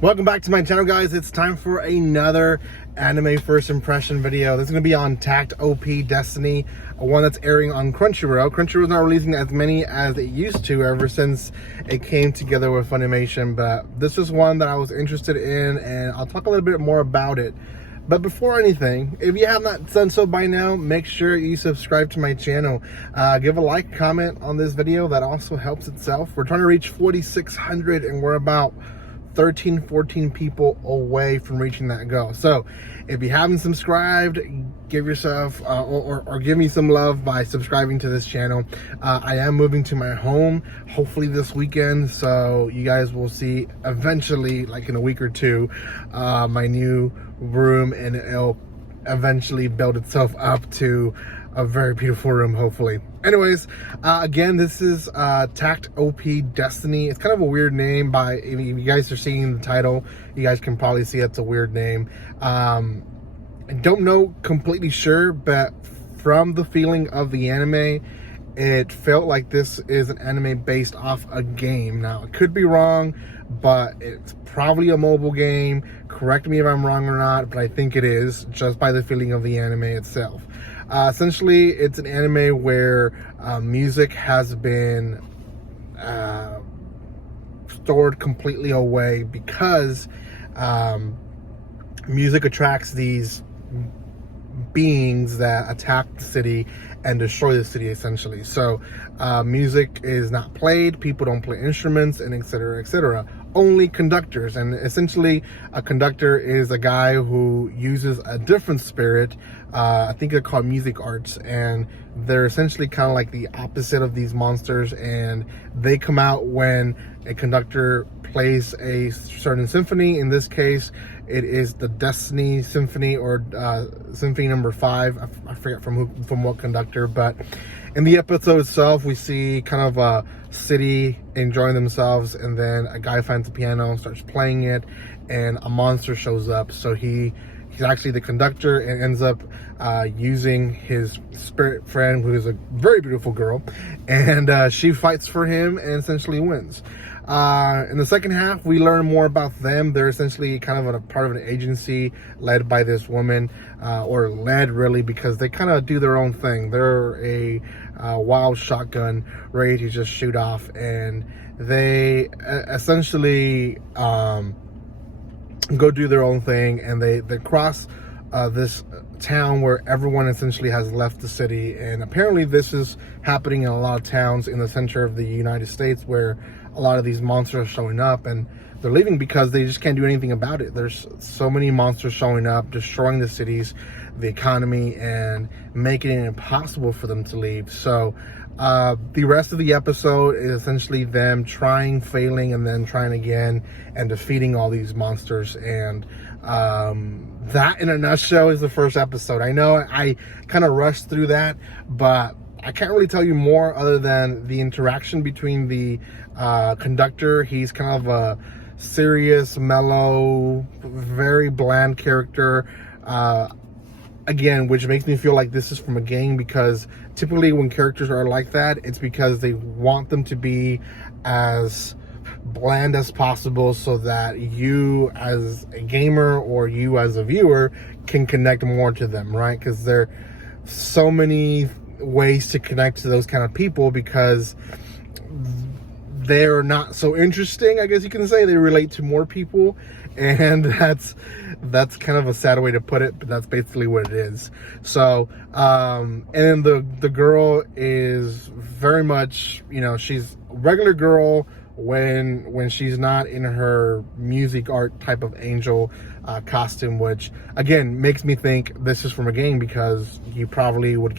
Welcome back to my channel, guys. It's time for another anime first impression video. This is going to be on Takt op.Destiny, one that's airing on Crunchyroll. Crunchyroll's not releasing as many as it used to ever since it came together with Funimation, but this is one that I was interested in, and I'll talk a little bit more about it. But before anything, if you have not done so by now, make sure you subscribe to my channel. Give a like, comment on this video. That also helps itself. We're trying to reach 4,600, and we're about 14 people away from reaching that goal. So if you haven't subscribed, give yourself or give me some love by subscribing to this channel. I am moving to my home hopefully this weekend, so you guys will see eventually, like in a week or two, my new room, and it'll eventually build itself up to a very beautiful room, hopefully. Anyways, again, this is Takt op.Destiny. It's kind of a weird name. If you guys are seeing the title, you guys can probably see it's a weird name. I don't know, completely sure, but from the feeling of the anime, it felt like this is an anime based off a game. Now, it could be wrong, but it's probably a mobile game. Correct me if I'm wrong or not, but I think it is, just by the feeling of the anime itself. Essentially, it's an anime where music has been stored completely away because music attracts these beings that attack the city and destroy the city, essentially. So music is not played, people don't play instruments, and etc., etc. Only conductors. And essentially, a conductor is a guy who uses a different spirit. I think they're called music arts, and they're essentially kind of like the opposite of these monsters, and they come out when a conductor plays a certain symphony. In this case, it is the Destiny Symphony, or Symphony number 5. I forget from what conductor, but in the episode itself, we see kind of a city enjoying themselves, and then a guy finds a piano, starts playing it, and a monster shows up. So he's actually the conductor, and ends up using his spirit friend, who is a very beautiful girl, and she fights for him and essentially wins. In the second half, we learn more about them. They're essentially kind of a part of an agency led by this woman, or led really, because they kind of do their own thing. They're a wild shotgun ready to just shoot off, and they essentially go do their own thing, and they cross this town where everyone essentially has left the city. And apparently this is happening in a lot of towns in the center of the United States, where a lot of these monsters are showing up, and they're leaving because they just can't do anything about it. There's so many monsters showing up, destroying the cities, the economy, and making it impossible for them to leave. So the rest of the episode is essentially them trying, failing, and then trying again, and defeating all these monsters. And that, in a nutshell, is the first episode. I know I kind of rushed through that, but I can't really tell you more other than the interaction between the conductor. He's kind of a serious, mellow, very bland character, again, which makes me feel like this is from a game, because typically when characters are like that, it's because they want them to be as bland as possible, so that you as a gamer or you as a viewer can connect more to them, right? Because there are so many ways to connect to those kind of people, because they're not so interesting, I guess you can say. They relate to more people, and that's kind of a sad way to put it, but that's basically what it is. So and the girl is very much, you know, she's a regular girl when she's not in her music art type of angel costume, which again makes me think this is from a game, because you probably would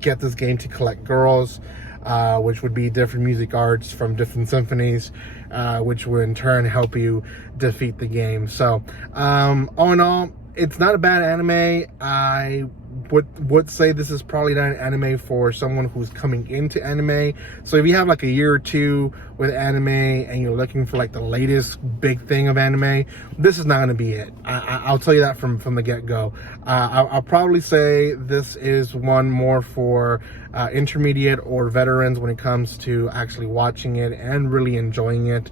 get this game to collect girls, which would be different music arts from different symphonies, which would in turn help you defeat the game. So all in all, it's not a bad anime. I would say this is probably not an anime for someone who's coming into anime. So if you have like a year or two with anime and you're looking for like the latest big thing of anime, this is not going to be it. I'll tell you that from the get-go. I'll probably say this is one more for intermediate or veterans when it comes to actually watching it and really enjoying it.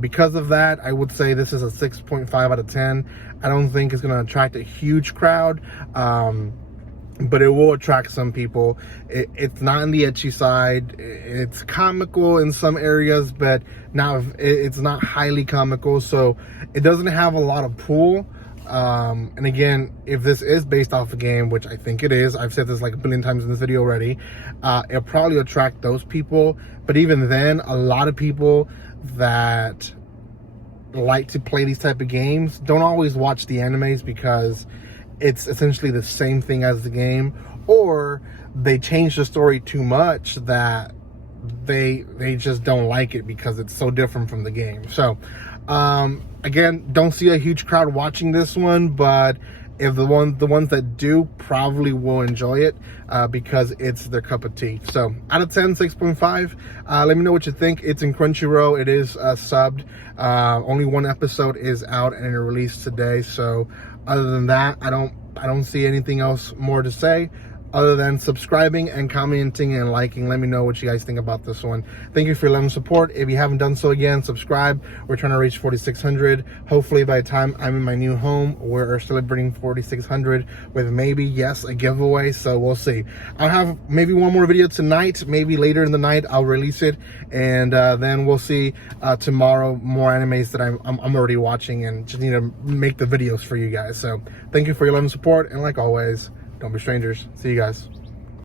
Because of that, I would say this is a 6.5 out of 10. I don't think it's going to attract a huge crowd, but it will attract some people. It's not on the ecchi side. It's comical in some areas, but it's not highly comical, so it doesn't have a lot of pull. And again, if this is based off a game, which I think it is, I've said this like a billion times in this video already, it'll probably attract those people. But even then, a lot of people that like to play these type of games don't always watch the animes, because it's essentially the same thing as the game, or they change the story too much that they just don't like it because it's so different from the game. So again, don't see a huge crowd watching this one, but if the ones that do probably will enjoy it, because it's their cup of tea. So out of 10, 6.5. Let me know what you think. It's in Crunchyroll. It is subbed. Only one episode is out and it released today. So other than that, I don't see anything else more to say other than subscribing and commenting and liking. Let me know what you guys think about this one. Thank you for your love and support. If you haven't done so, again, subscribe. We're trying to reach 4,600. Hopefully by the time I'm in my new home, we're celebrating 4,600 with maybe, yes, a giveaway. So we'll see. I'll have maybe one more video tonight. Maybe later in the night I'll release it, and then we'll see tomorrow more animes that I'm already watching, and just need to make the videos for you guys. So thank you for your love and support, and like always, don't be strangers. See you guys.